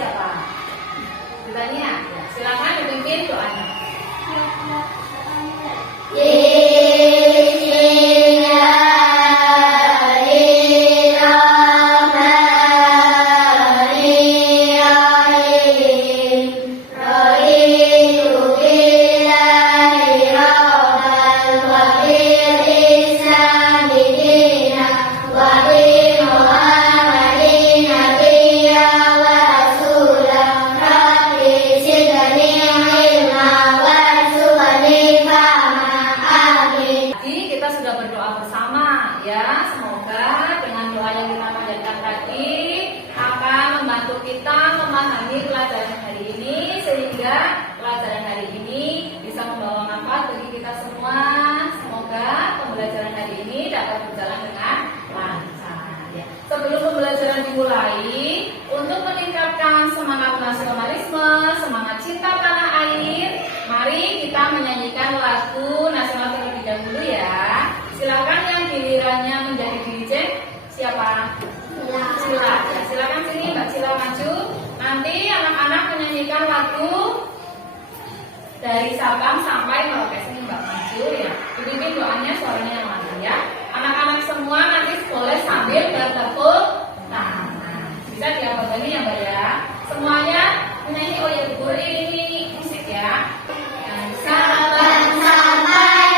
siapa? Ditanya. Ya, silakan dipimpin doanya. Ya, semoga dengan doa yang kita panjatkan tadi akan membantu kita memahami pelajaran hari ini sehingga pelajaran hari ini bisa membawa manfaat bagi kita semua. Semoga pembelajaran hari ini dapat berjalan dengan lancar. Ya. Sebelum pembelajaran dimulai, untuk meningkatkan semangat nasionalisme, semangat cinta tanah air, mari kita menyanyikan lagu nasional terlebih dahulu ya. Silakan yang gilirannya menjadi dirijen siapa? Sila. Ya, silakan sini Mbak Sila maju. Nanti anak-anak menyanyikan lagu dari Sabang sampai Merauke. Sini Mbak maju ya. Dipimpin doanya suaranya yang mana ya. Anak-anak semua nanti boleh sambil bertepuk tangan. Bisa diabakannya ya Mbak ya. Semuanya menyanyi. Oh ya Bu, ini musik ya. Sabang sampai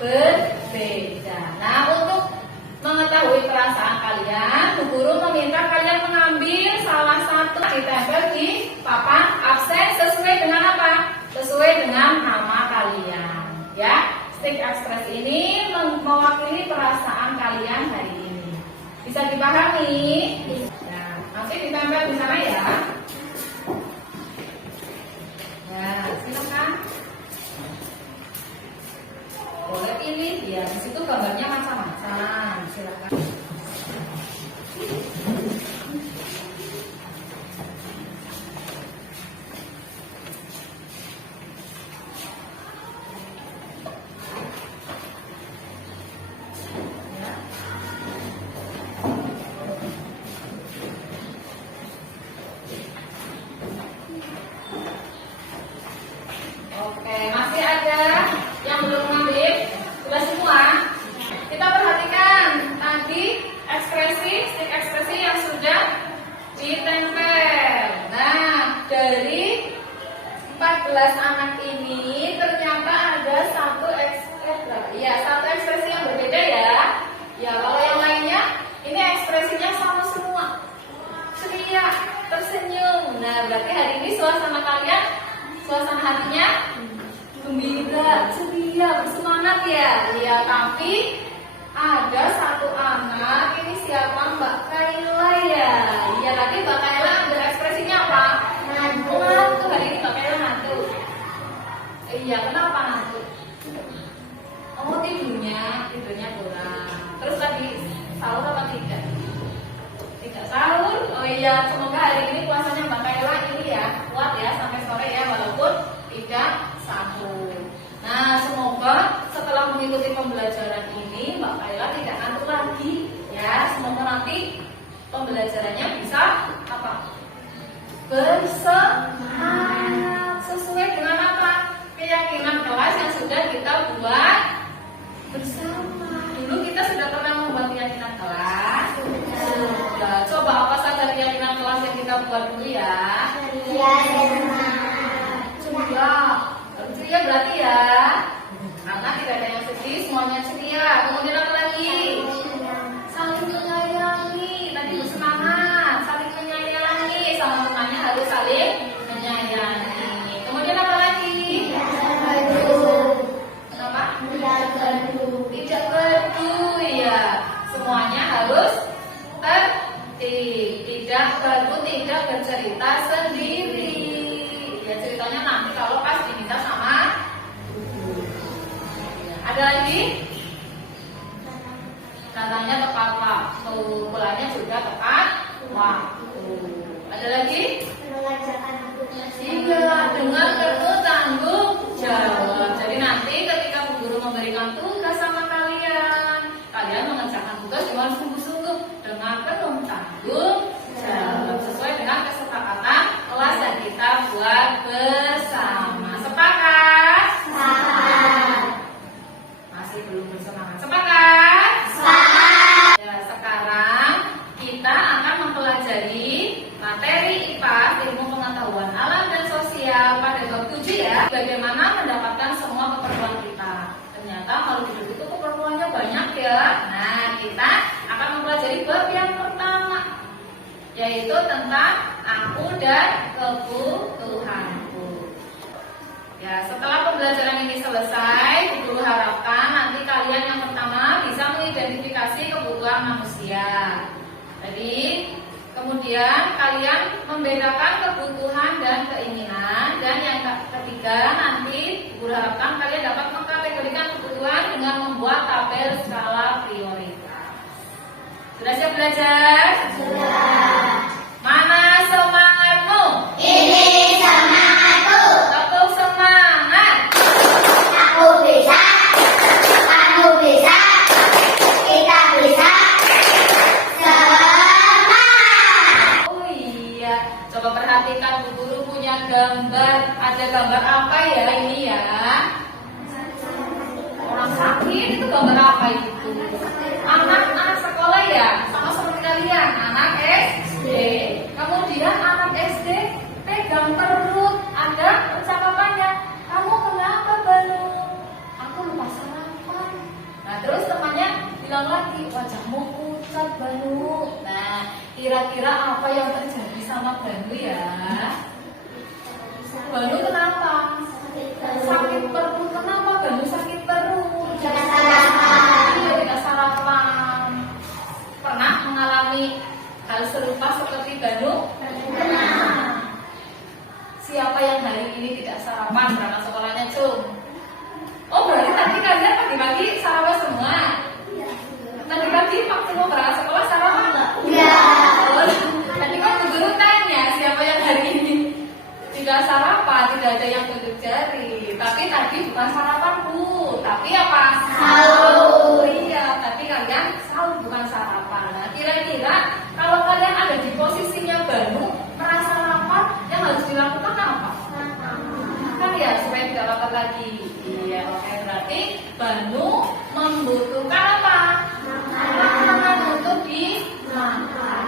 berbeda. Nah, untuk mengetahui perasaan kalian, Bu Guru meminta kalian mengambil salah satu ditempel di papan absen sesuai dengan apa? Sesuai dengan nama kalian. Ya, stick express ini mewakili perasaan kalian hari ini. Bisa dipahami? Nah, nanti ditempel di sana ya. Nah, silakan. Boleh pilih, ya di situ gambarnya macam-macam. Silakan. Oke, masih ada yang belum mengambil? Sudah semua? Kita perhatikan tadi stick ekspresi yang sudah ditempel. Nah, dari 14 anak ini ternyata ada satu ekspresi yang berbeda ya. Ya, kalau yang lainnya ini ekspresinya sama semua. Ceria, tersenyum. Nah, berarti hari ini suasana hatinya gembira, ceria, bersemangat ya. Ya, tapi ada satu anak, ini siapa? Mbak Kaila ya. Iya, tadi Mbak Kaila ambil ekspresinya apa? Ngantuk. Hari ini Mbak Kaila ngantuk. Iya, kenapa ngantuk? Oh, tidurnya kurang. Terus tadi sahur apa tidak? Tidak sahur. Oh iya, semoga hari ini puasanya Mbak Kaila ini ya kuat ya sampai sore ya, walaupun tidak sahur. Nah, semoga setelah mengikuti pembelajaran ini Mbak Kaila tidak ngantuk lagi ya. Semoga nanti pembelajarannya bisa apa? Bersemangat sesuai dengan apa? Keyakinan kelas yang sudah kita buat bersama. Dulu kita sudah pernah membuat keyakinan kelas. Sudah. Coba apa saja keyakinan kelas yang kita buat dulu ya? Ceria berarti ya. Karena tidak ada yang sedih, semuanya ceria. Kemudian apa lagi? Saling menyayangi. Tadi bersemangat. Saling menyayangi. Sama temannya harus saling menyayangi. Kemudian apa lagi? Kenapa? Tidak gaduh ya. Semuanya harus tertib. Tidak gaduh, tidak bercerita sendiri. Ada lagi? Katanya tepat waktu, polanya juga tepat waktu. Ada lagi? Iya, dengan penuh tanggung jawab. Jadi nanti ketika Bu Guru memberikan tugas sama kalian, kalian mengerjakan tugas dengan sungguh-sungguh dengan penuh tanggung jawab sesuai dengan kesepakatan kelas yang kita buat bersama. Sepakat? Sepakat. Masih belum bersemangat. Sepakat? Sepakat. Ya, sekarang kita akan mempelajari materi IPA, ilmu pengetahuan alam dan sosial pada bab 7 ya. Bagaimana mendapatkan semua keperluan kita. Ternyata kalau hidup itu keperluannya banyak ya. Nah, kita akan mempelajari bab yang pertama, yaitu tentang aku dan kebutuhanku. Ya, setelah pembelajaran ini selesai, Bu Guru harapkan nanti kalian yang pertama bisa mengidentifikasi kebutuhan manusia. Jadi, kemudian kalian membedakan kebutuhan dan keinginan. Dan yang ketiga, nanti Bu Guru harapkan kalian dapat mengkategorikan kebutuhan dengan membuat tabel skala prioritas. Sudah siap belajar? Sudah. Mana semangatmu? Ini semangatku. Tepuk semangat. Aku bisa. Kamu bisa. Kita bisa. Semangat. Oh iya, coba perhatikan Bu Guru punya gambar. Ada gambar apa ya ini ya? Orang sakit, itu gambar apa itu? Anak-anak sekolah ya, sama seperti kalian, anak SD. Kemudian anak SD pegang perut, ada percakapannya. Kamu kenapa Banu? Aku lupa sarapan. Nah terus temannya bilang lagi, wajahmu pucat Banu. Nah kira-kira apa yang terjadi sama Banu ya? Banu kenapa? Sakit perut. Kenapa Banu sakit perut? Tidak sarapan. Iya, tidak sarapan. Pernah mengalami hal serupa seperti Banu? Pernah. Siapa yang hari ini tidak sarapan berangkat sekolahnya, Cung? Oh, berarti tadi kalian pagi-pagi sarapan semua? Tadi pagi waktu mau berangkat sekolah sarapan enggak? Enggak. Oh, tadi kan Bu Guru tanya siapa yang hari ini tidak sarapan, tidak ada yang tunjuk jari. Tapi tadi bukan sarapan Bu, tapi apa? Sahur. Iya, tapi kalian sahur bukan sarapan. Nah, kira-kira kalau kalian ada di posisinya Banu, merasa lapar, yang harus dilakukan apa? Kan ya, supaya tidak lapar lagi. Iya, oke, berarti Banu membutuhkan apa? Makanan untuk dimakan.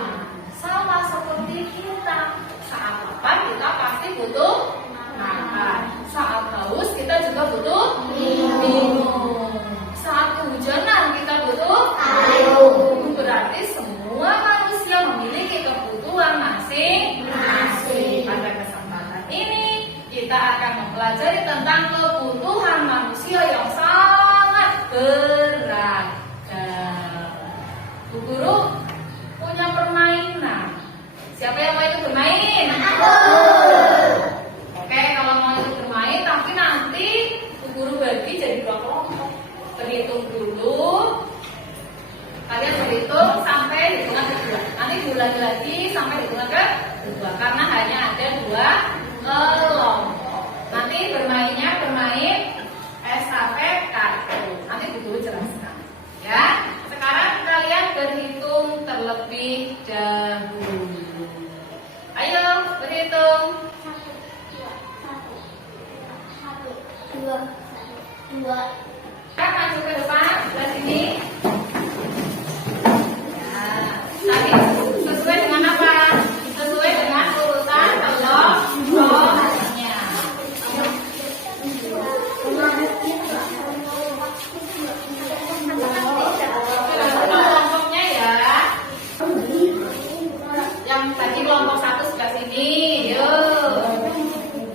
Sama seperti kita, saat lapar kita pasti butuh makan. Saat haus kita juga butuh minum. Saat kehujanan kita butuh Air. Berarti semua manusia memiliki kebutuhan masing-masing. Pada kesempatan ini kita akan mempelajari tentang kebutuhan manusia yang sangat beragam. Bu Guru punya permainan. Siapa yang mau ikut bermain? Aku. Oke, kalau mau ikut bermain, tapi nanti Bu Guru bagi jadi 2 kelompok. Berhitung dulu. Kalian berhitung sampai hitungan kedua. Nanti diulangi lagi sampai hitungan kedua. Karena hanya ada 2 kelompok. Nanti bermainnya bermain estafet kartu. Nanti Bu Guru jelaskan. Ya. Sekarang kalian berhitung terlebih dahulu. Ayo berhitung. 1, 2. Kita maju ke depan sebelah sini. Ya, tadi sesuai dengan apa? Sesuai dengan urutan kelompoknya. Kelompoknya ya. Yang tadi kelompok 1 sebelah sini. Yuk.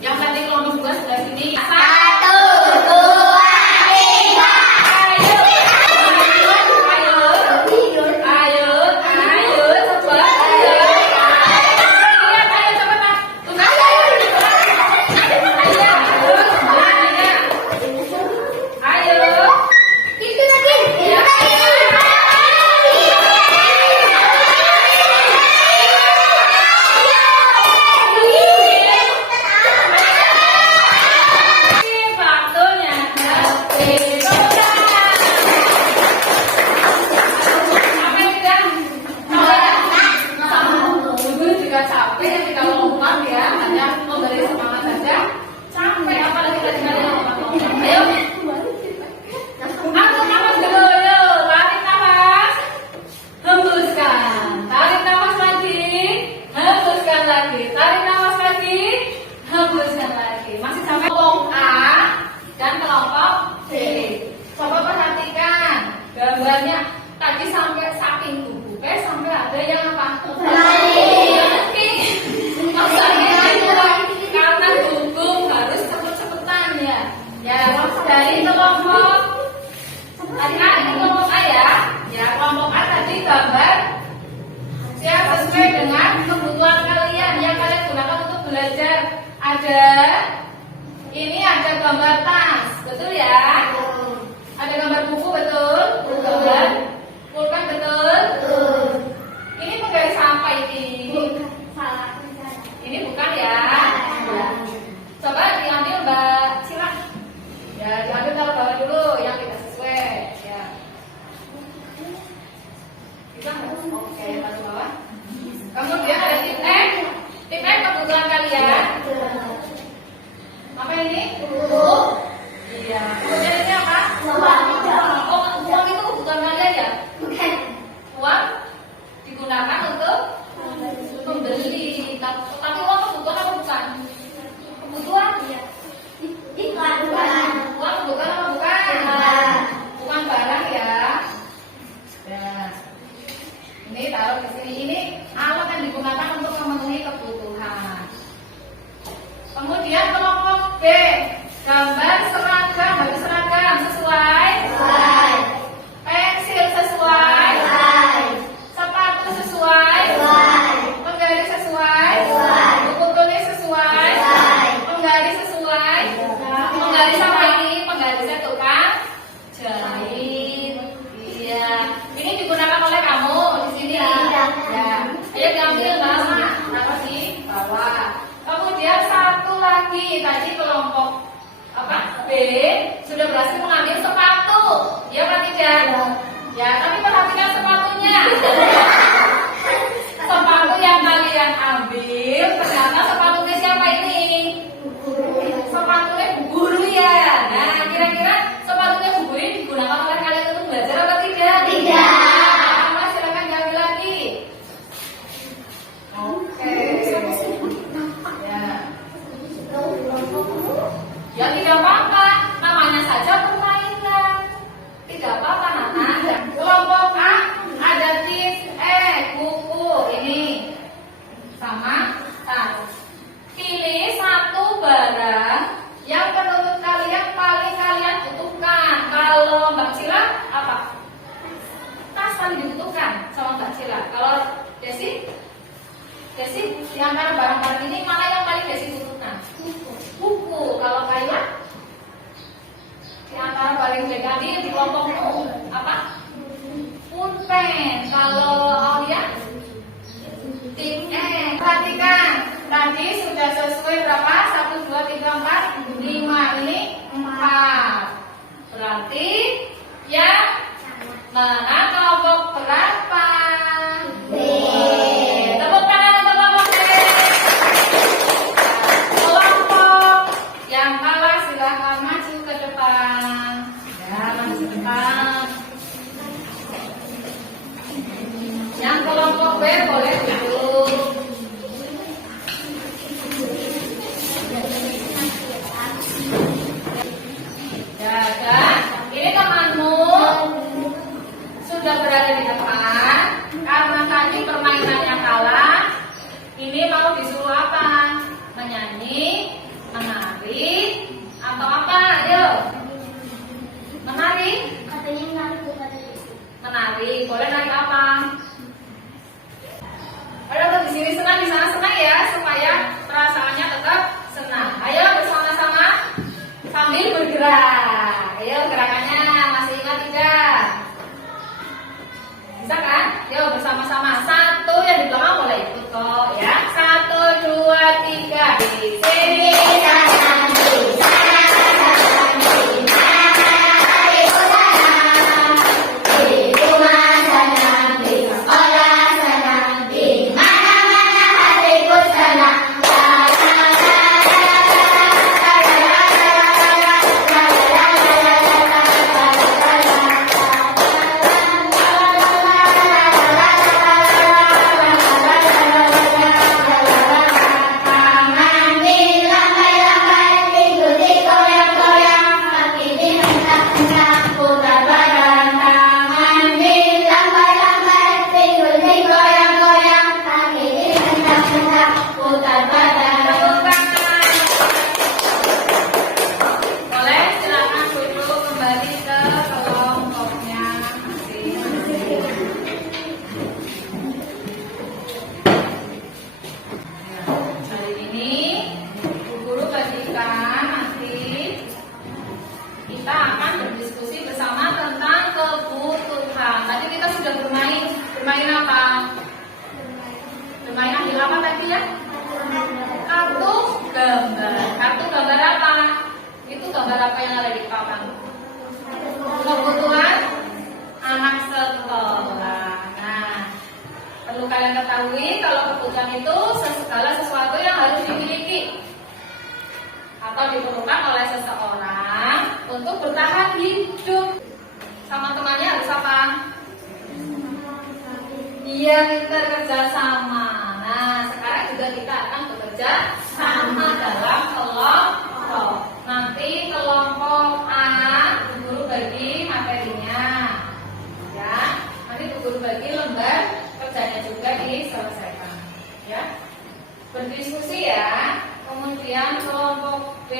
Yang tadi kelompok 2 sebelah sini. 1, 2, 3. Ini ada gambar tas, betul ya? Ada gambar buku, betul? Gambar pulpen, betul? Ini penggaris apa ini? Ini bukan ya? Coba diambil Mbak Sila. Ya, diambil kalau bawah dulu yang tidak sesuai. Ya. Bisa nggak? Oke, taruh bawah. Kemudian ada tip X. Tip X kebutuhan kalian. Apa ini? Iya. Kemudian ini apa? Oh, uang itu kebutuhan kalian ya? Uang digunakan untuk membeli. Tapi uang kebutuhan apa bukan? Kebutuhan? Uang kebutuhan apa bukan? Bukan barang ya. Nah, ini taruh di sini. Ini alat yang digunakan untuk memenuhi kebutuhan. Kemudian kelompok B, gambar seragam, baju seragam sesuai, pensil sesuai, sepatu sesuai, penggaris sesuai, buku tulis sesuai, penggaris sesuai, penggaris apa ini? Penggarisnya tukang jahit. Iya, ini digunakan oleh kamu di sini. Ya, ayo diambil Mama, taruh di bawah. Kemudian satu lagi tadi kelompok apa? B sudah berhasil mengambil sepatu. Ya apa tidak? Ya, tapi perhatikan sepatunya. Sepatu yang kalian ambil ternyata sepatunya siapa ini? Sepatunya Bu Guru ya. Nah, kira-kira sepatunya Bu Guru ini digunakan oleh kalian untuk belajar apa tidak? Nah, silakan diambil lagi. Oke. Ya tidak apa-apa, namanya saja permainan. Tidak apa-apa Nana. Kelompok A ada tis buku ini sama tas. Pilih satu barang yang menurut kalian paling kalian butuhkan. Kalau Mbak Cila apa? Tas paling dibutuhkan sama Mbak Cila. Kalau Desi di antara barang-barang ini mana yang paling Desi butuhkan? Buku. Kalau Kayla di antara paling tadi di kelompokmu apa? Pulpen. Kalau Aulia tip perhatikan tadi sudah sesuai berapa? 1, 2, 3, 4, 5. Ini 4. Berarti yang mana kelompok berapa? Tepuk tangan untuk kelompok B. Kelompok yang kalah silahkan maju ke depan. Ya, maju ke depan. Yang kelompok B boleh duduk. Ya, kan? Ini temanmu sudah berada di depan. Karena tadi permainannya kalah, ini mau disuruh apa? Menyanyi, menari, atau apa? Ayo. Menari? Menari. Boleh nari apa? Ayo di sini senang, di sana senang ya, supaya perasaannya tetap senang. Ayo bersama-sama sambil bergerak. Ayo gerakannya masih ingat tidak? Bisa kan? Yuk bersama-sama. Satu yang di belakang boleh ikut kok ya. 1, 2, 3. Di sini sana, di sana, di mana hari sana, di rumah sana, di sekolah sana, di mana-mana hatiku sana. Tangan Iya, pintar, kerja sama. Nah, sekarang juga kita akan bekerja sama dalam kelompok. Nanti kelompok A, Bu Guru bagi materinya. Ya, nanti Bu Guru bagi lembar kerjanya juga diselesaikan. Ya, berdiskusi ya. Kemudian kelompok B.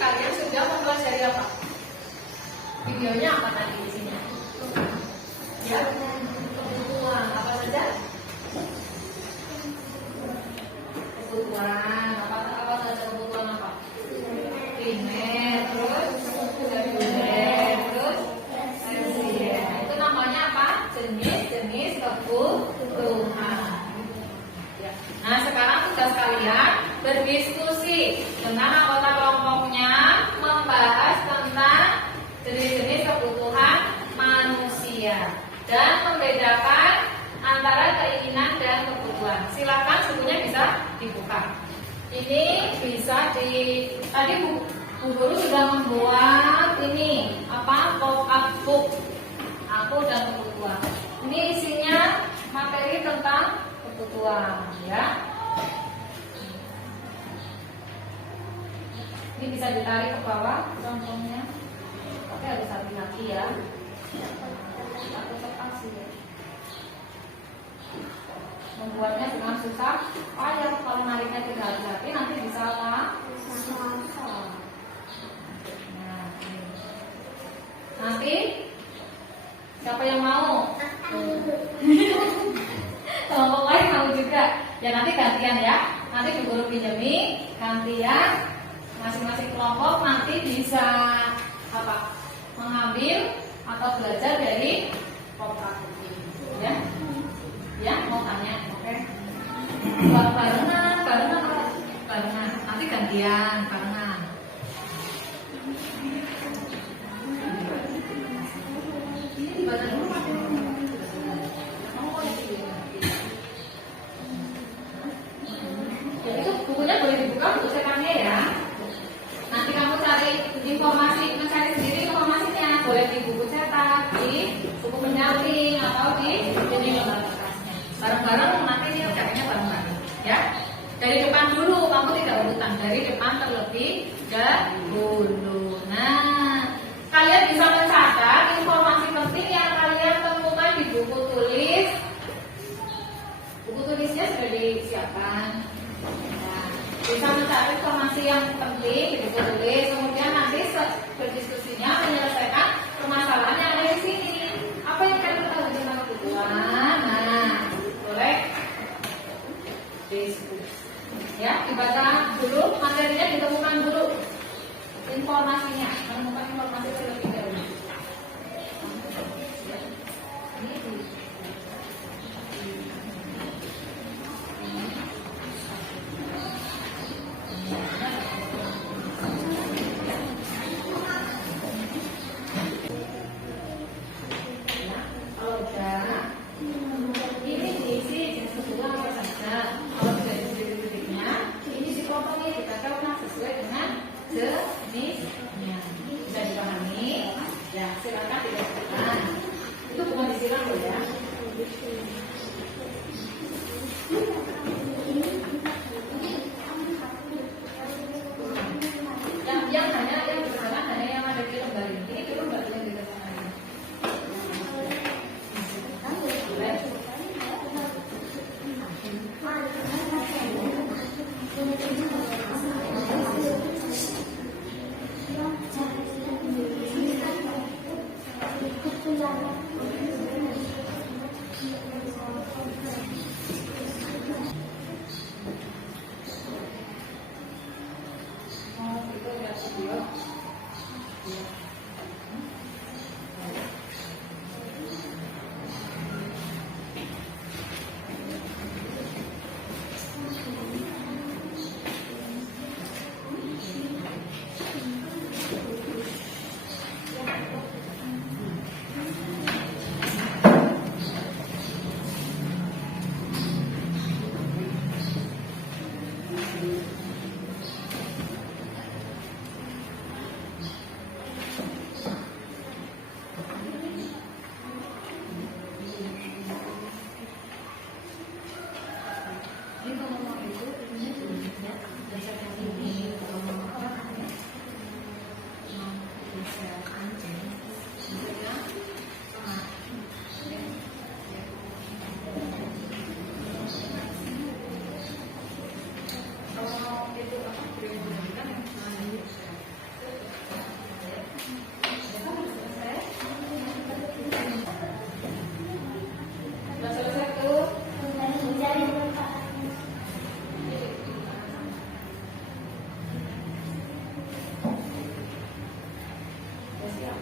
Kalian sudah mempelajari apa? Videonya apa tadi di sini? Ya, kebutuhan apa saja? Kebutuhan apa saja kebutuhan apa? Primer, terus sekunder, terus tersier. Itu namanya apa? Jenis-jenis kebutuhan. Ya. Nah, sekarang tugas kalian berdiskusi dengan anggota kelompoknya, membahas tentang jenis-jenis kebutuhan manusia dan membedakan antara keinginan dan kebutuhan. Silakan bukunya bisa dibuka. Ini bisa tadi Bu Guru sudah membuat ini apa, pop-up book aku dan kebutuhan. Ini isinya materi tentang kebutuhan, ya. Ini bisa ditarik ke bawah contohnya, tapi harus hati-hati ya. Atau spasi ya. Membuatnya dengan susah payah, kalau nariknya tidak hati-hati nanti bisa apa? Nah, ini. Nanti siapa yang mau? Kelompok lain mau juga. Ya nanti gantian ya. Nanti Bu Guru pinjami gantian. Masing-masing kelompok nanti bisa apa? Mengambil atau belajar dari pop-up ini, ya? Ya, mau tanya, oke? Barengan, barengan. Nanti gantian, barengan. Ini dibaca dulu, Pak. Jadi itu bukunya boleh dibuka untuk sekannya ya. Nanti kamu cari informasi, mencari sendiri informasinya. Boleh di buku cetak, di buku penyaring, atau di lembar kertasnya. Bareng-bareng nanti ini carinya bareng-bareng, ya. Dari depan dulu, kamu tidak urutan. Dari depan terlebih dahulu. Nah, kalian bisa mencatat informasi penting yang kalian temukan di buku tulis. Buku tulisnya sudah disiapkan. Bisa mencari informasi yang penting di buku tulis, kemudian nanti berdiskusinya menyelesaikan permasalahan yang ada di sini. Apa yang kalian ketahui tentang kebutuhan? Nah, boleh diskusi. Ya, dibaca dulu materinya, ditemukan dulu. Sudah selesai tuh. Udah siap.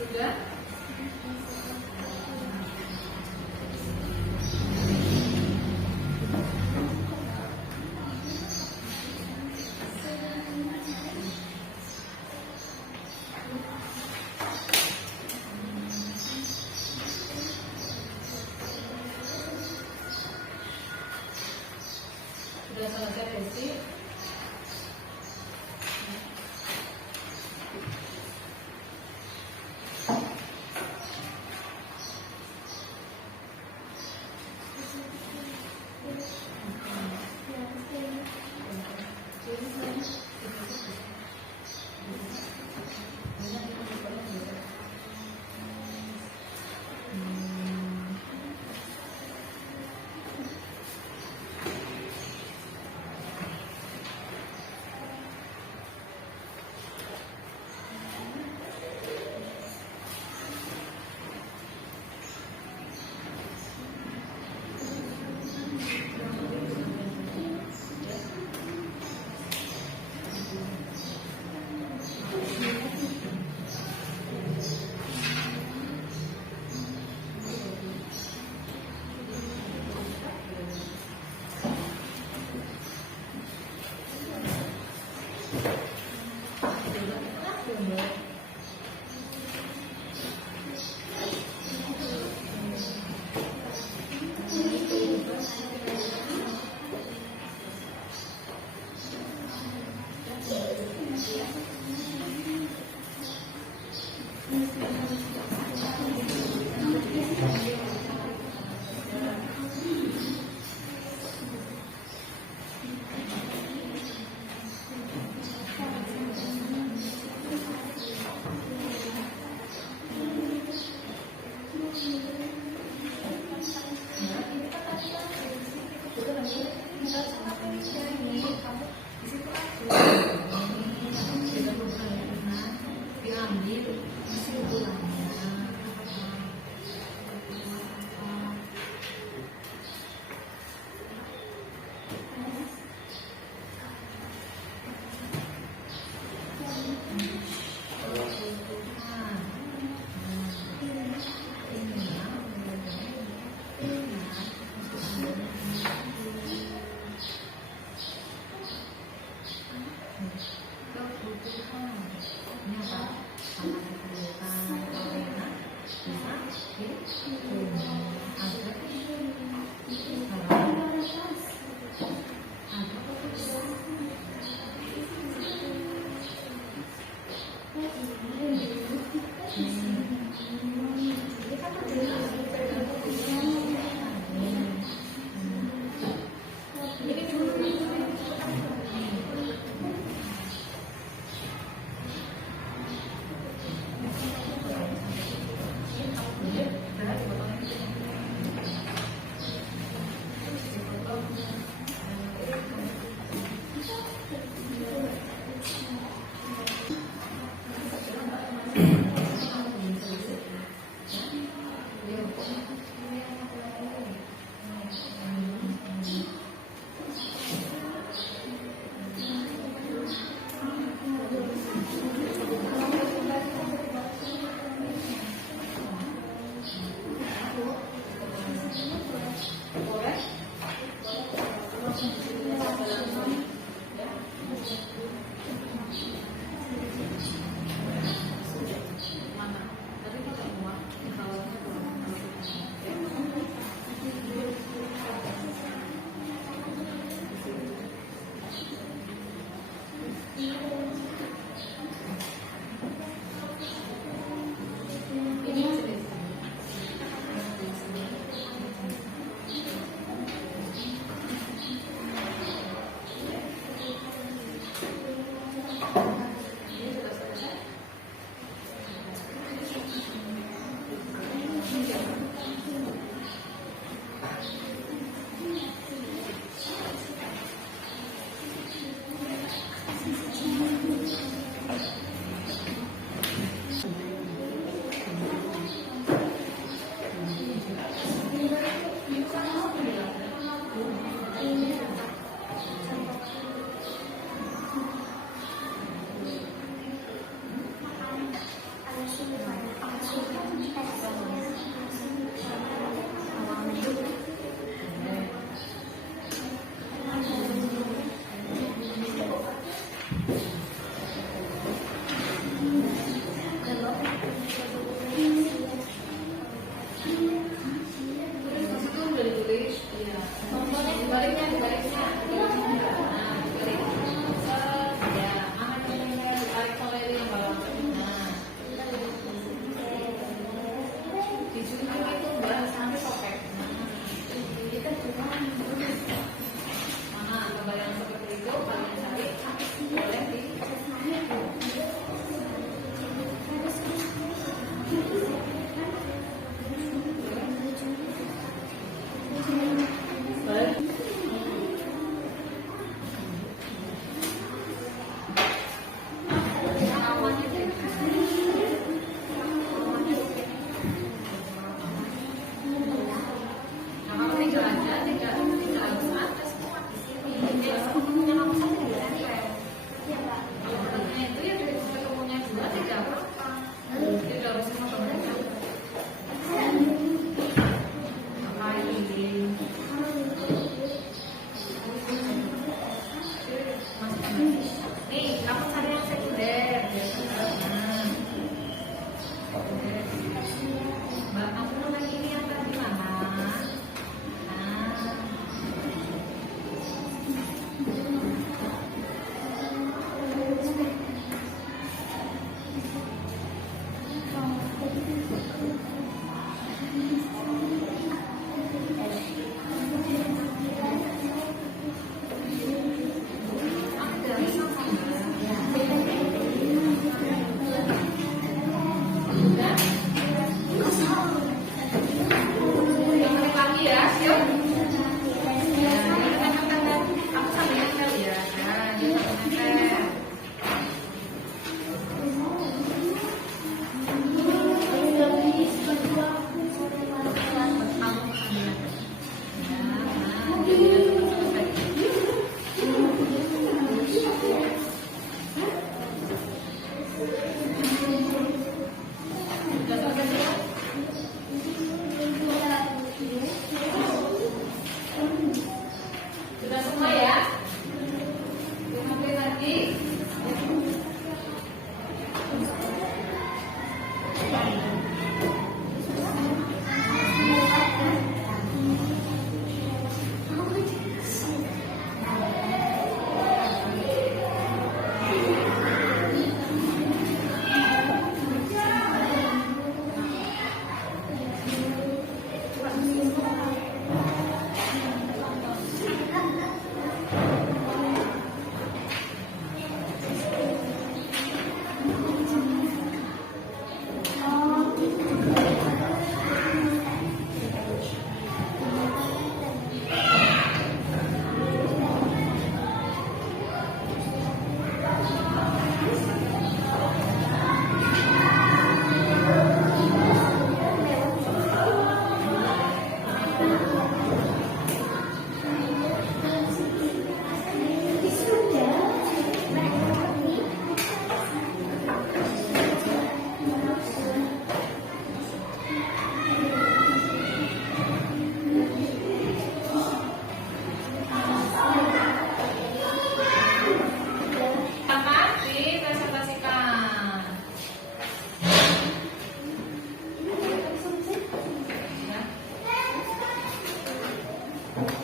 Sudah? Sudah selesai basic.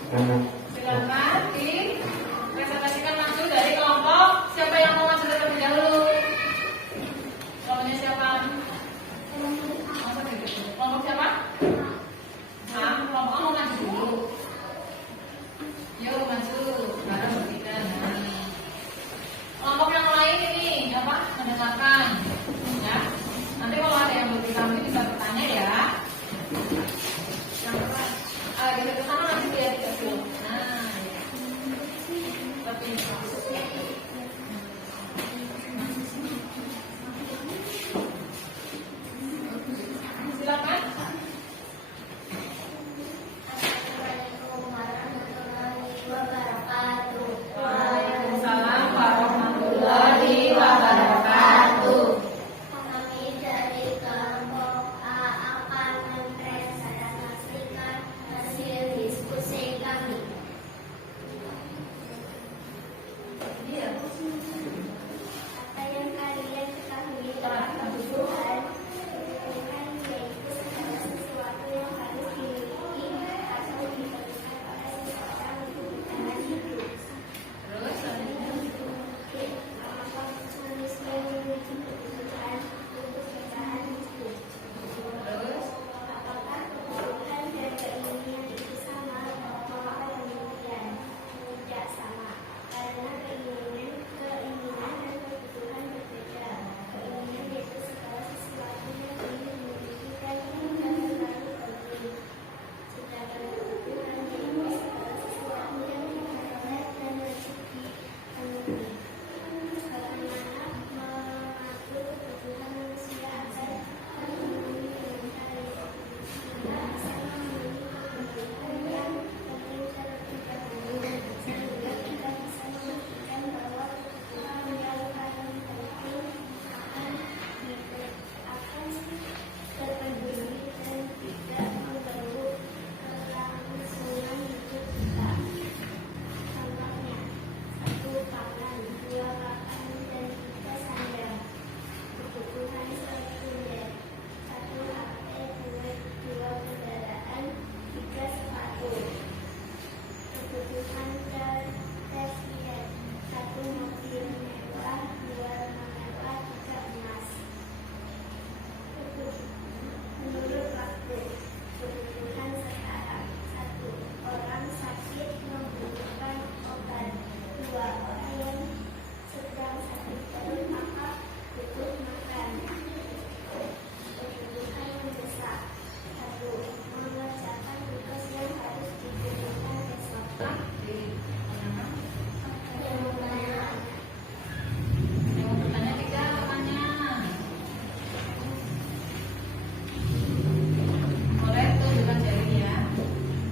Silakan dipresentasikan maju dari kelompok. Siapa yang mau maju terlebih dahulu? Kelompoknya siapa? Kelompok siapa? Nah, kelompok mau maju dulu. Yuk maju, bareng bertiga. Nah. Kelompok yang lain ini apa? Mendengarkan. Ya. Nanti kalau ada yang lebih kami bisa bertanya ya. Yang apa? Kita ke sana nanti lihat di video. Nah, ya. Tapi silakan. Assalamualaikum warahmatullahi wabarakatuh. Waalaikumsalam warahmatullahi wabarakatuh. Kami dari kelompok A akan mempresentasikan hasil diskusi kami. Iya. Apa yang kalian ketahui tentang kebutuhan? Kebutuhan yaitu segala sesuatu yang harus dimiliki atau diperlukan oleh seseorang untuk bertahan hidup. Terus selanjutnya. Apakah manusia memiliki kebutuhan untuk bertahan hidup? Terus Apakah kebutuhan dan keinginan itu sama? Mengapa demikian? Tidak sama, karena keinginan dan kebutuhan berbeda. Keinginan yaitu segala sesuatu yang ingin dimiliki dan terlalu penting. Sedangkan kebutuhan yaitu segala sesuatu yang diperoleh dan rezeki penuhi. Bagaimana mengatur kebutuhan manusia agar terpenuhi dengan baik? Kita bisa memenuhi kebutuhan yang penting terlebih dahulu, sehingga kita bisa memastikan bahwa kebutuhan yang paling penting akan terpenuhi dan tidak mengganggu kelangsungan hidup kita. Contohnya, 1. Pangan, 2. Pakan, dan 3. Sandang. Kebutuhan sekunder, 1. HP, 2. Kendaraan, 3. Sepatu. Kebutuhan tersier, 1. Mobil mewah, 2. Rumah mewah, 3. emas. Menurut waktu, kebutuhan sekarang, 1. Orang sakit membutuhkan obat, 2. Orang yang sedang sakit perut maka butuh makan. Kebutuhan mendesak, 1. Mengerjakan tugas yang harus dikerjakan besok. di mana? Yang mana? Yang mau bertanya tidak tanya. Boleh tunjukkan jarinya.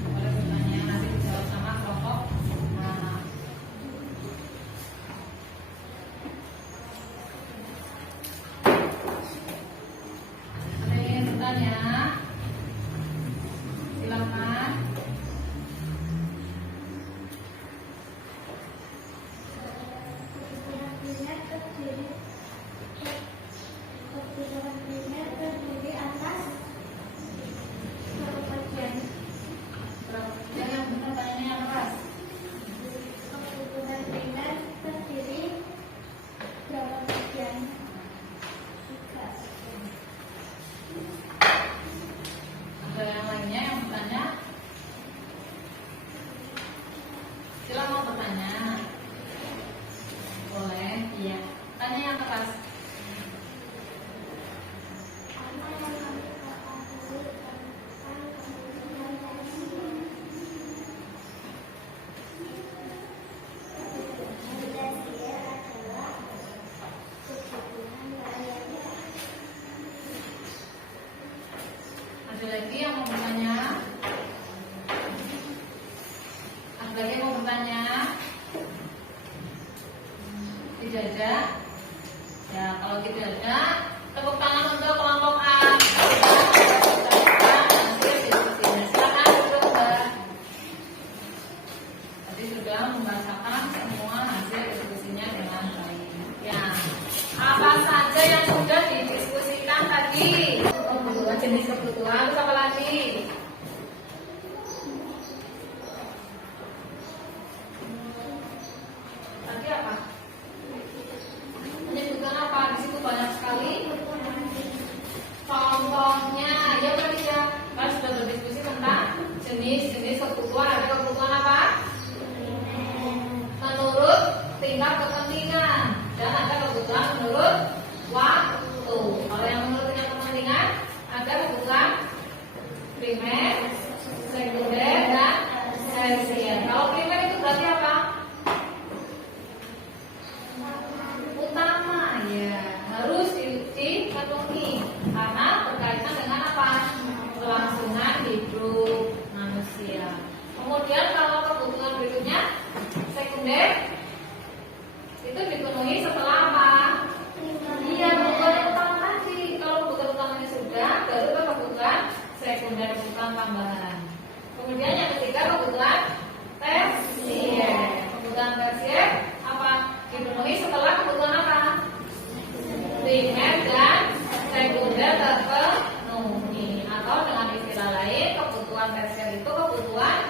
Boleh bertanya nanti dijawab sama kelompok. Nah, ada yang bertanya? Silakan. Kebutuhan primer terdiri atas berapa bagian? Jangan pertanyaannya yang keras. Kebutuhan primer terdiri berapa bagian? 3 bagian. Ada yang lainnya yang bertanya? Silakan mau bertanya. Boleh, iya. Tanya yang keras. Apa yang kami ketahui tentang kebutuhan dasar? Kebutuhan dasar adalah kebutuhan lainnya. Ada lagi yang mau bertanya? Ada lagi yang mau bertanya? Tidak ada? Ya, kalau tidak ada, tepuk tangan untuk kelompok A. Silakan duduk, Mbak. Tadi sudah membacakan semua hasil diskusinya dengan baik. Ya, apa saja yang sudah didiskusikan tadi? Jenis kebutuhan, terus apa lagi? primer, sekunder, dan tersier. Kalau primer itu berarti apa? Utama, ya. Harus dipenuhi karena berkaitan dengan apa? Kelangsungan hidup manusia. Kemudian kalau kebutuhan berikutnya sekunder itu dipenuhi setelah apa? Iya, kebutuhan utama tadi. Kalau kebutuhan utamanya sudah, baru ke kebutuhan sekunder, kebutuhan tambahan. Kemudian yang ketiga kebutuhan tersier. Kebutuhan tersier apa? Dipenuhi setelah kebutuhan apa? Primer dan sekunder terpenuhi. Atau dengan istilah lain, kebutuhan tersier itu kebutuhan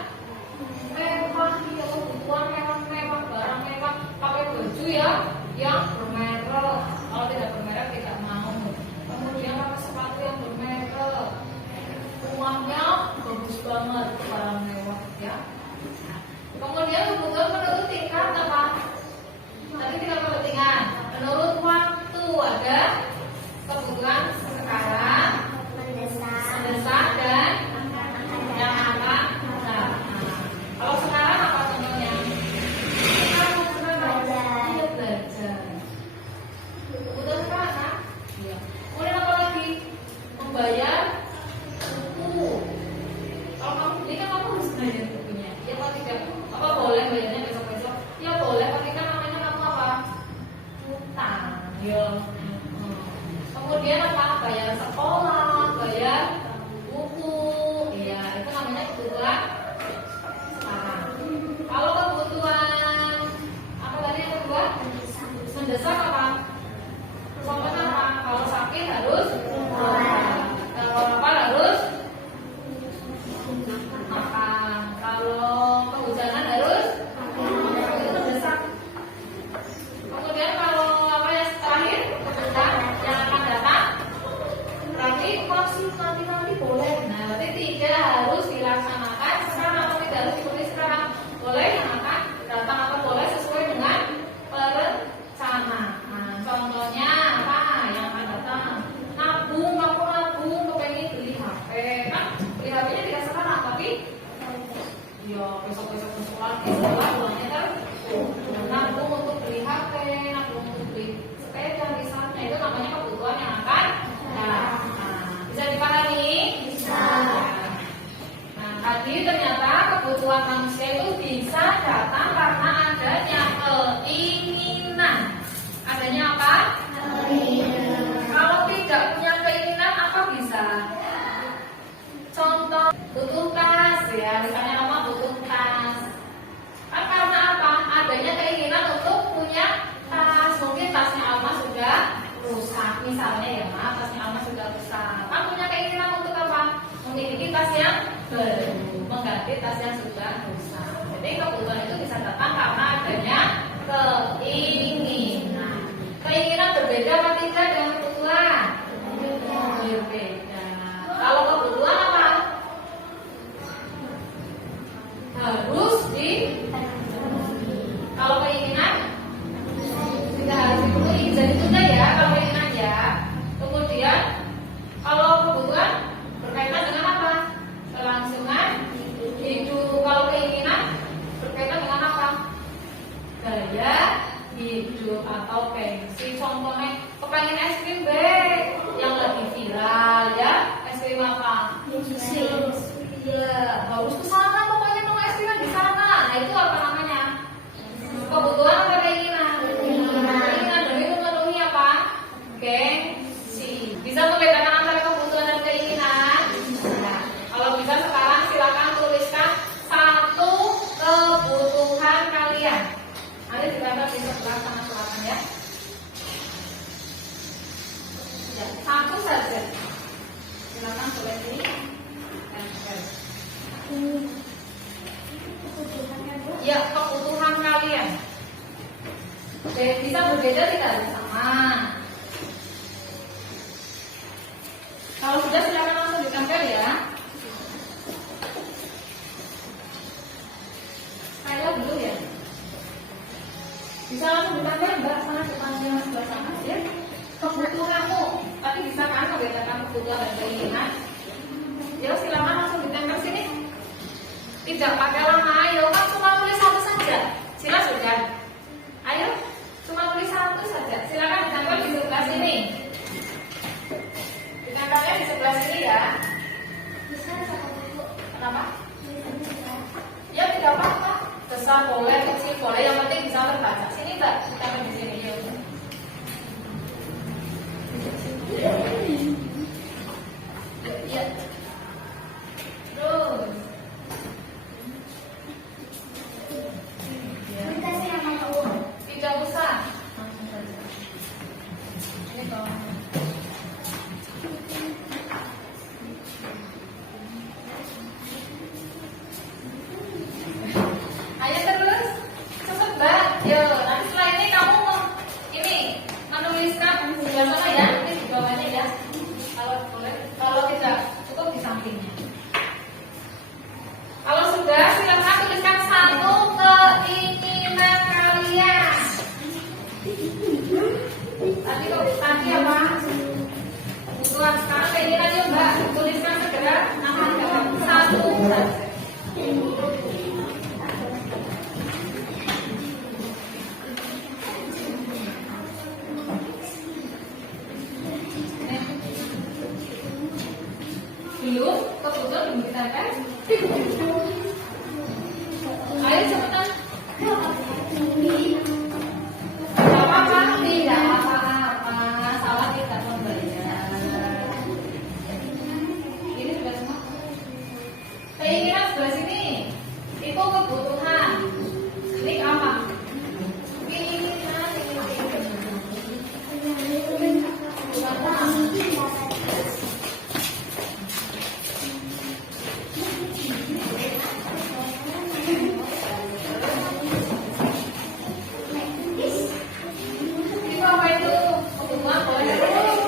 mewah, ya, kebutuhan mewah, barang mewah, pakai baju ya yang bermerek. Kalau tidak bermerek tidak mau. Kemudian pakai sepatu yang bermerek, rumahnya bagus banget, barang mewah ya. Kemudian kebutuhan menurut tingkat apa? Tadi kita kepentingan menurut waktu ada kebutuhan sekarang, mendesak dan yang akan datang. Kalau sekarang apa contohnya? Sekarang iya, belajar. Kebutuhan sekarang kan? Iya. Kemudian apa lagi? Membayar buku. Kalau kamu beli kan kamu harus bayar bukunya. Iya apa tidak? Apa boleh bayarnya besok-besok? Ya boleh, tapi kan namanya kamu apa? Utang. Ya. Kemudian apa? Bayar sekolah, bayar buku. Iya, itu namanya kebutuhan sekarang. Kalau kebutuhan apa tadi yang kedua? Mendesak apa? Contohnya apa? Kalau sakit harus kalau apa harus makan. Kalau kehujanan harus itu mendesak. Kemudian kalau apa yang terakhir kebutuhan yang akan datang berarti masih nanti boleh. Nah, berarti tidak harus dilaksanakan sekarang atau tidak harus dipenuhi sekarang. Boleh yang akan datang atau boleh sesuai dengan perencanaan. Nah, contohnya apa yang akan datang? Nabung, kamu nabung, kepengen beli HP kan? Beli HP-nya tidak sekarang, tapi ya besok-besok lagi setelah uangnya kan nabung untuk beli HP, nabung untuk beli sepeda misalnya, itu namanya kebutuhan yang akan datang. Bisa dipahami? Bisa. Nah, tadi ternyata kebutuhan manusia itu bisa datang karena adanya keinginan. Adanya apa? Keinginan. Kalau tidak punya keinginan apa bisa? Contoh butuh tas ya, misalnya Roma butuh tas. Kan karena apa? Adanya keinginan untuk punya tas. Mungkin tasnya Alma sudah rusak, misalnya ya Ma, tasnya Alma sudah rusak. Kan punya keinginan untuk apa? Memiliki tas yang baru, mengganti tas yang sudah rusak. Jadi kebutuhan itu bisa datang karena adanya keinginan. Keinginan berbeda apa tidak dengan kebutuhan? Berbeda. Kalau kebutuhan apa? Harus kalau keinginan tidak harus dipenuhi, bisa ditunda ya kalau keinginan ya. Kemudian kalau kebutuhan berkaitan dengan apa? Kelangsungan hidup. Kalau keinginan berkaitan dengan apa? Gaya hidup atau pensi. Contohnya kepengen es krim yang lagi viral ya. Es krim apa? Iya, harus ke sana pokoknya mau es krim di sana. Nah, itu apa namanya? Kebutuhan apa keinginan? Keinginan demi memenuhi apa? Gengsi. Bisa membedakan antara kebutuhan dan keinginan? Nah, kalau bisa sekarang silakan tuliskan satu kebutuhan kalian. Nanti ditempel di sebelah sana selatan ya. Ya, satu saja. Silakan tulis ini. Ya, kebutuhan kalian. Bisa berbeda tidak sama. Kalau sudah silakan langsung ditempel ya. Saya dulu ya. Bisa langsung ditempel Mbak sana depannya sebelah sana ya. Kebutuhanmu, tapi bisa kan membedakan kebutuhan dan keinginan. Ya silakan langsung ditempel. Tidak pakai lama, ayo kan cuma tulis satu saja. Sila sudah. Ayo, cuma tulis satu saja. Silakan ditempel di sebelah sini. Ditempelnya di sebelah sini ya. Bisa satu buku. Kenapa? Bisa. Ya tidak apa-apa. Besar boleh, kecil boleh. Yang penting bisa terbaca. Sini Mbak, ditempel di sini. Yuk. Ya. Terus. Dikasih nama uang. Tidak usah. Langsung saja. Ini toh. Ayo terus. Cepet Mbak. Yo, nanti setelah ini kamu ini menuliskan sebelah sana ya. Ini di bawahnya ya. Kalau boleh, kalau tidak cukup di sampingnya. Kalau sudah, silakan tuliskan satu keinginan kalian. Tadi apa? Kebutuhan. Sekarang keinginan yuk Mbak. Tuliskan segera nama negara satu saja. Belum? Kebetulan belum kita kan? Ayo cepetan. Tidak apa-apa, tidak apa-apa. Salah tidak membayar. Ini sudah semua. Keinginan sebelah sini. Itu kebutuhan. Ini apa? Keinginan. Itu apa itu? Kebutuhan boleh. Terus?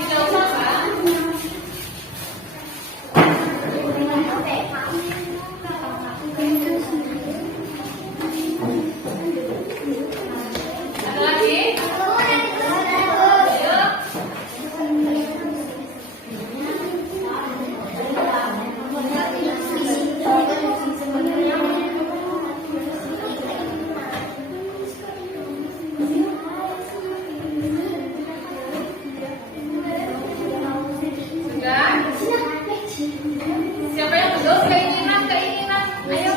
Tidak usah Mbak. Ada lagi? Ayo. Sudah? Siapa yang belum? Keinginan. Ayo.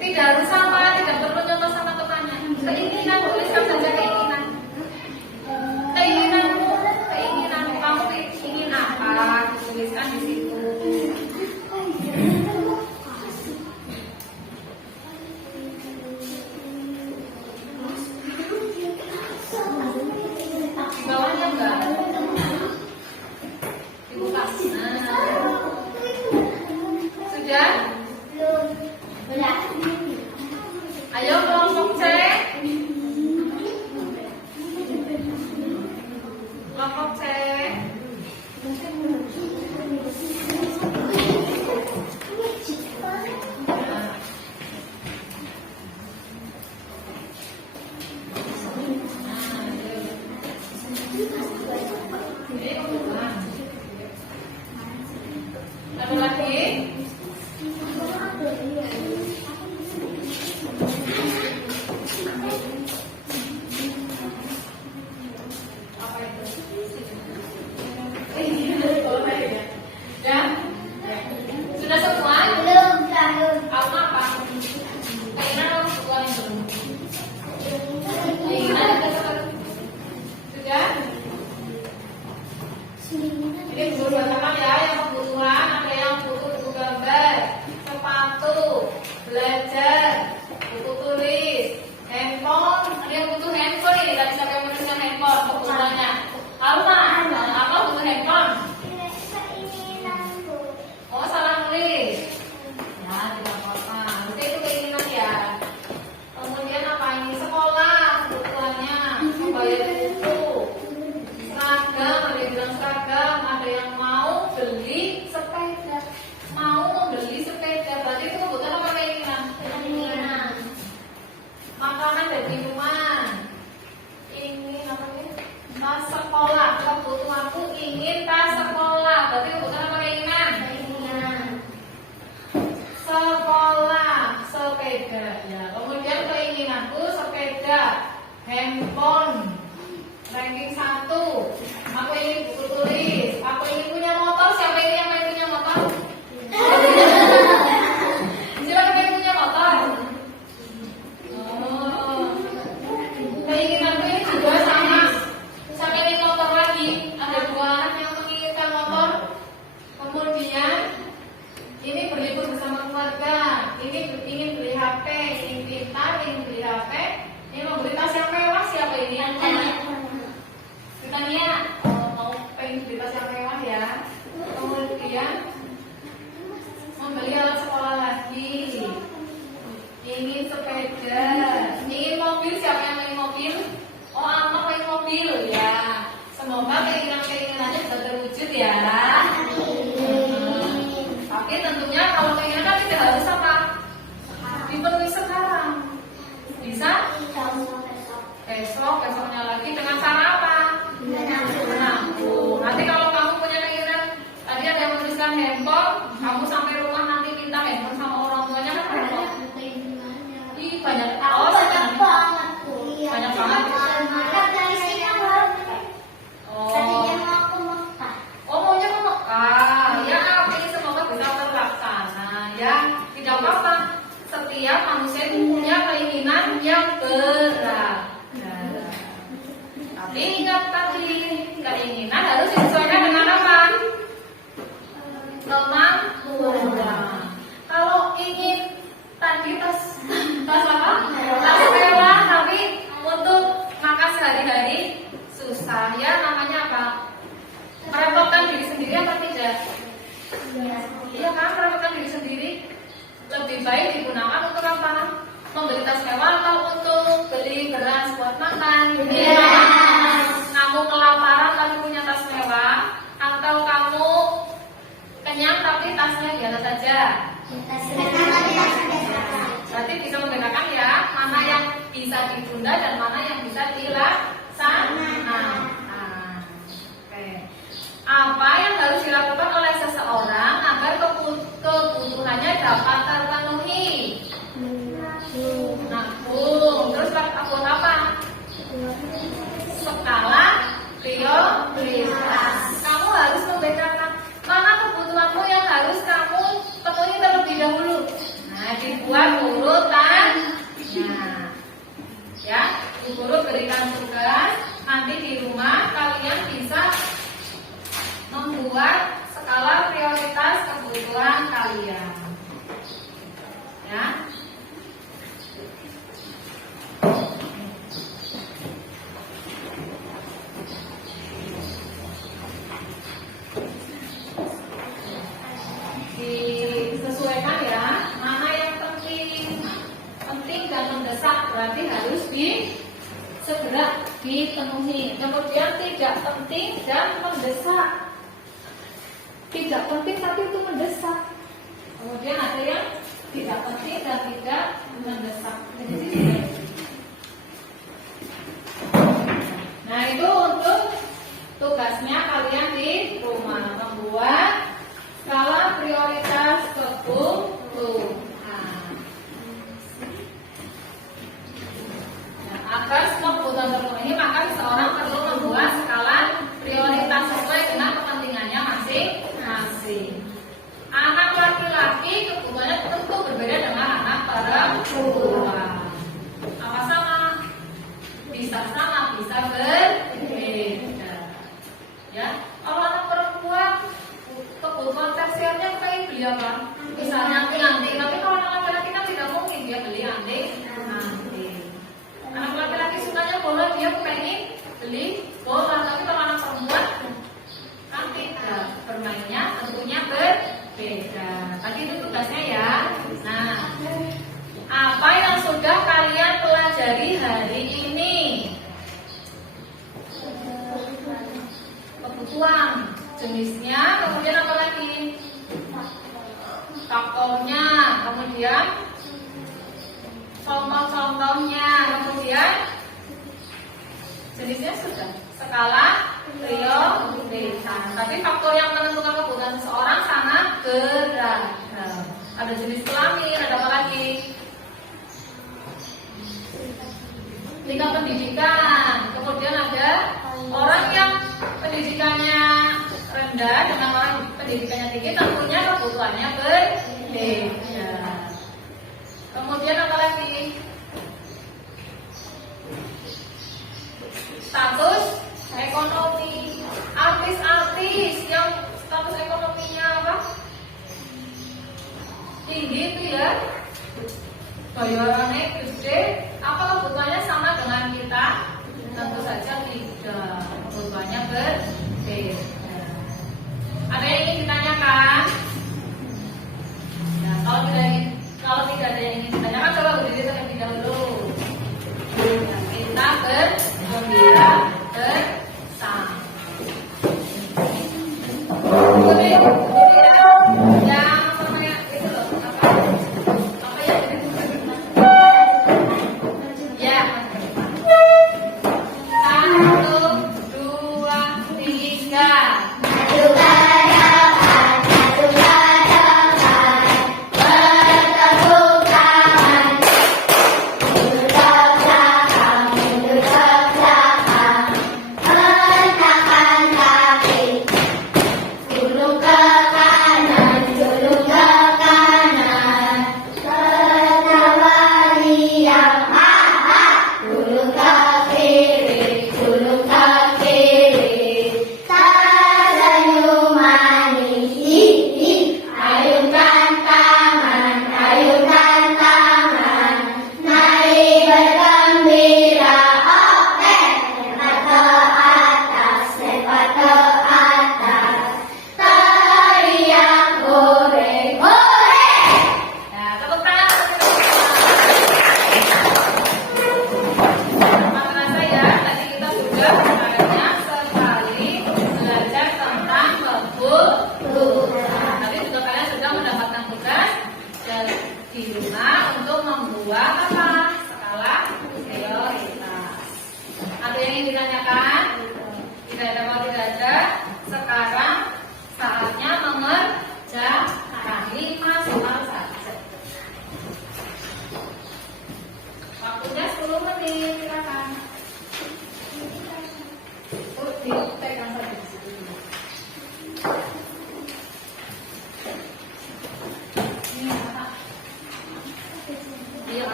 Tidak harus sama, tidak perlu nyontoh sama temannya. Keinginan, tuliskan saja keinginan. Keinginanmu, kamu ingin apa? Tuliskan di situ. Di bawahnya enggak? Dibuka. Nah. Sudah? Ayo kelompok C. Kelompok C. Ini kebutuhan. Lalu lagi. Apa itu? Ya? Sudah semua? Kamu apa? Keinginan kamu keluarin dulu. Keinginan ada satu. Sudah? Ini dua-dua sama ya, yang kebutuhan, ada yang butuh juga handphone. Ranking 1. Aku ingin buku tulis. Aku ingin punya motor. Siapa ini yang pengen punya motor? Siapa yang punya motor? Oh. Keinginanku ini juga sama. Saya ingin motor lagi. Ada 2 anak yang menginginkan motor. Kemudian ini berlibur bersama keluarga. Ini ingin beli HP, ingin pintar, ingin beli HP. Ini mau beli tas yang mewah. Siapa ini yang Tania, mau pengen beli tas yang mewah ya. Kemudian membeli alat sekolah lagi. Ingin sepeda, ingin mobil. Siapa yang ingin mobil? Oh, anak ingin mobil ya. Semoga keinginan-keinginannya bisa terwujud ya. Tapi tentunya kalau keinginan kan tidak harus apa? Dipenuhi sekarang. Bisa? Besoknya lagi dengan cara apa? Menabung. Nanti kalau kamu punya keinginan, tadi ada yang menuliskan handphone, kamu sampai rumah nanti minta handphone sama orang tuanya kan repot. Ih, banyak tahu banyak banget. Oh, maunya ke Mekah. Ya, ini semoga bisa terlaksana ya. Tidak apa-apa. Setiap manusia itu punya keinginan yang berat. Tapi ingat tadi, keinginan harus disesuaikan dengan apa? Kemampuan. Kalau ingin tadi tas apa? Tas mewah, tapi untuk makan sehari-hari susah ya, namanya apa? Merepotkan diri sendiri atau tidak? Iya kan, merepotkan diri sendiri. Lebih baik digunakan untuk apa? Membeli tas mewah atau untuk beli beras buat makan? Iya. Kamu kelaparan tapi punya tas mewah, atau kamu kenyang tapi tasnya biasa saja? Berarti bisa membedakan ya, mana yang bisa ditunda dan mana yang bisa dilaksanakan. Oke. Apa yang harus dilakukan oleh seseorang agar kebutuhannya dapat terpenuhi? Nabung. Terus buat apa? Skala prioritas. Kamu harus membedakan mana kebutuhanmu yang harus kamu penuhi terlebih dahulu. Nah, dibuat urutan. Nah, ya, guru berikan tugas. Nanti di rumah kalian bisa membuat skala prioritas kebutuhan kalian. Ya. Disesuaikan ya, mana yang penting dan mendesak, berarti harus segera dipenuhi. Kemudian tidak penting dan mendesak, tidak penting tapi itu mendesak. Kemudian ada yang tidak penting dan tidak mendesak. Nah, itu untuk tugasnya kalian di rumah, membuat skala prioritas kebutuhan. Nah, agar semua kebutuhan terpenuhi, maka seseorang perlu membuat skala prioritas sesuai dengan kepentingannya masing-masing. Anak laki-laki kebutuhannya tentu berbeda dengan anak perempuan. Apa sama? Bisa sama, bisa berbeda. Ya, kalau anak perempuan kebutuhan tersiernya kayak beli apa? Misalnya anting-anting. Tapi kalau anak laki-laki kan tidak mungkin dia beli anting-anting. Anak laki-laki sukanya bola, dia pengen beli bola. Tapi kalau anak perempuan kan tidak, bermainnya tentunya berbeda. Tadi itu tugasnya ya. Nah, apa yang sudah kalian pelajari hari ini? Kebutuhan, jenisnya, kemudian apa lagi? Faktornya, kemudian contoh-contohnya, kemudian jenisnya sudah. Skala prioritas. Tapi faktor yang menentukan kebutuhan seseorang sangat beragam. Ada jenis kelamin, ada apa lagi? Tingkat pendidikan. kebutuhannya berbeda. Kemudian apa lagi? Status ekonomi. Artis-artis yang status ekonominya apa? Tinggi itu ya, bayarannya gede. Apa kebutuhannya sama dengan kita? Tentu saja tidak. Kebutuhannya berbeda. Ada yang ingin ditanyakan? Nah, kalau tidak ada yang ingin ditanyakan, coba berdiri terlebih dahulu. Nah, kita bergembira bersama.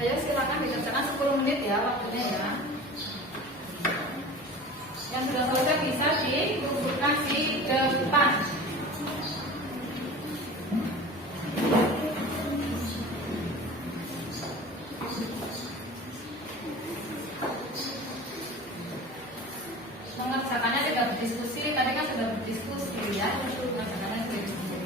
Ayo silakan dikerjakan 10 menit ya waktunya ya. Yang sudah selesai bisa dikumpulkan di depan. Mengerjakannya tidak berdiskusi, tadi kan sudah berdiskusi ya. Mengerjakannya sudah diskusi.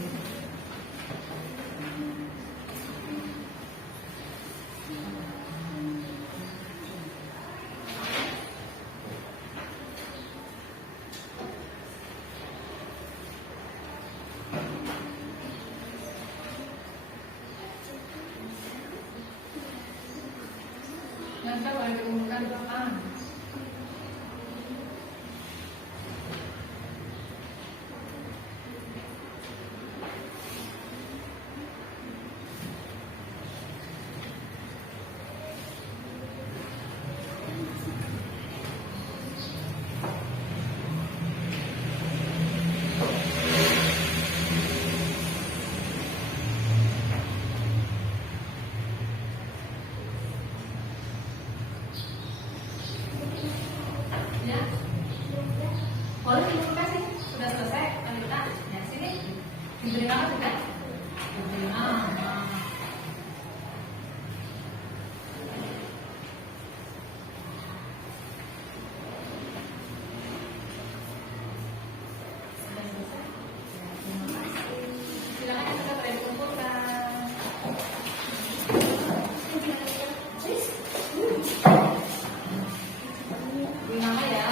Nanti boleh dikumpulkan di depan. Beri nama ya.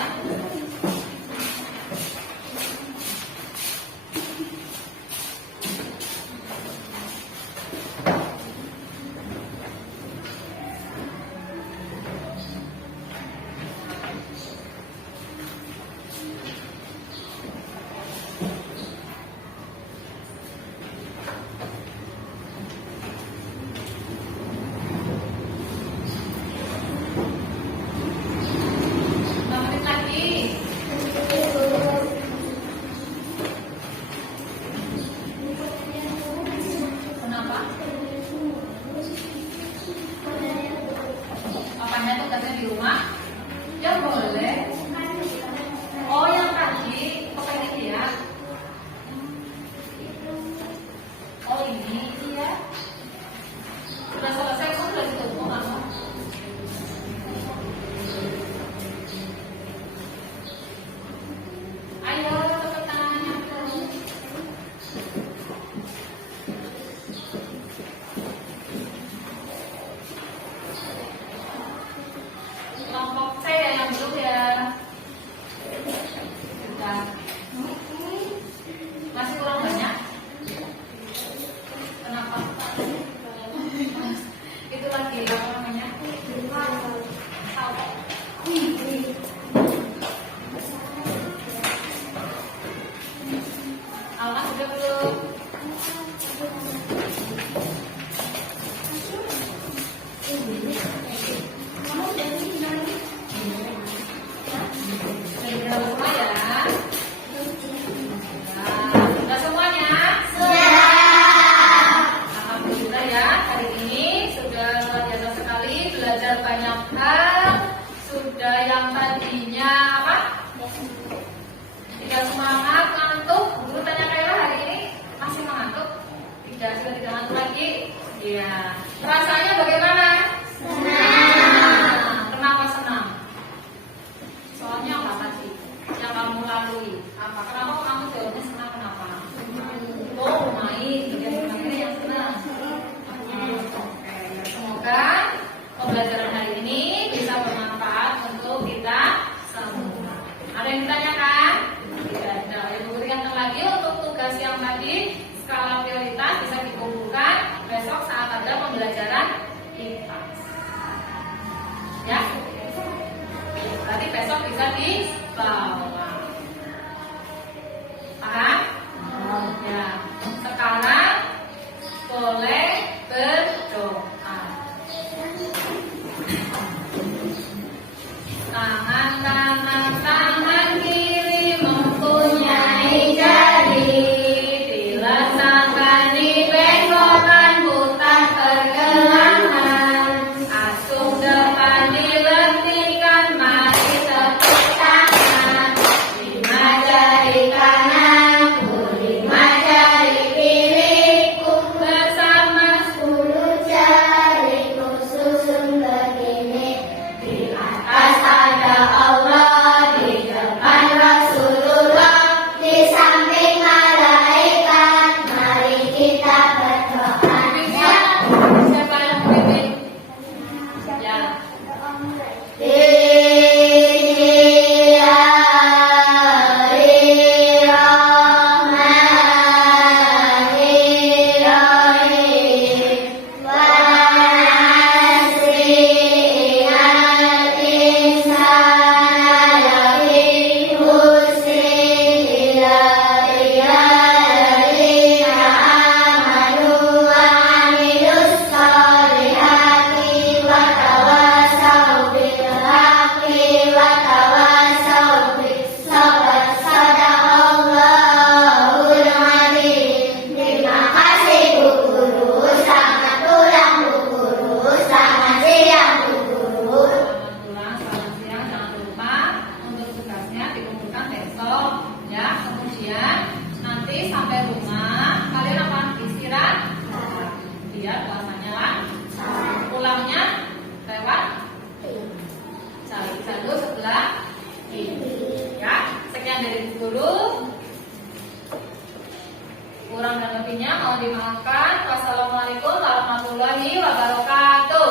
Di rumah ya boleh. Oh yang tadi kepengen ya. Oh ini ya. Sudah selesai kok, sudah ditumpuk kamu. Ayo cepetan. Kelompok C yang belum ya. Sudah. Masih kurang banyak. Kenapa? Itu lagi apa namanya? Alma sudah belum? Banyak hal, sudah yang tadinya apa? Tidak semangat, ngantuk. Guru tanya Kaila hari ini masih mengantuk? Sudah tidak ngantuk lagi? Iya. Rasanya bagaimana? Senang. Kenapa senang? Soalnya apa tadi yang kamu lalui? Apa? Kenapa kamu jawabnya senang? Kenapa? Oh, main. Bagian ini yang senang. Oke. Semoga pembelajaran hari ini bisa bermanfaat untuk kita semua. Ada yang ditanyakan? Tidak ada. Yang berikan lagi untuk tugas yang tadi skala prioritas bisa dikumpulkan besok saat ada pembelajaran IPA. Ya, berarti besok bisa dibawa. Paham? Ya. Sekarang boleh berdoa. Tangan kiri mempunyai jari, diletakkan di bengkokan putar pergelangan, asung depan dilentingkan, mari tepuk tangan. 5 jari kananku, 5 jari kiriku, bersama 10 jariku susun begini. Di atas ada Allah, di depan Rasulullah, di samping malaikat, mari kita berdoa. Siapa yang memimpin? Ya. Sampai rumah kalian apa? Istirahat. Biar puasanya lancar. Pulangnya lewat jalur sebelah ini. Ya, sekian dari guru. Kurang dan lebihnya mohon dimaafkan. Wassalamualaikum warahmatullahi wabarakatuh.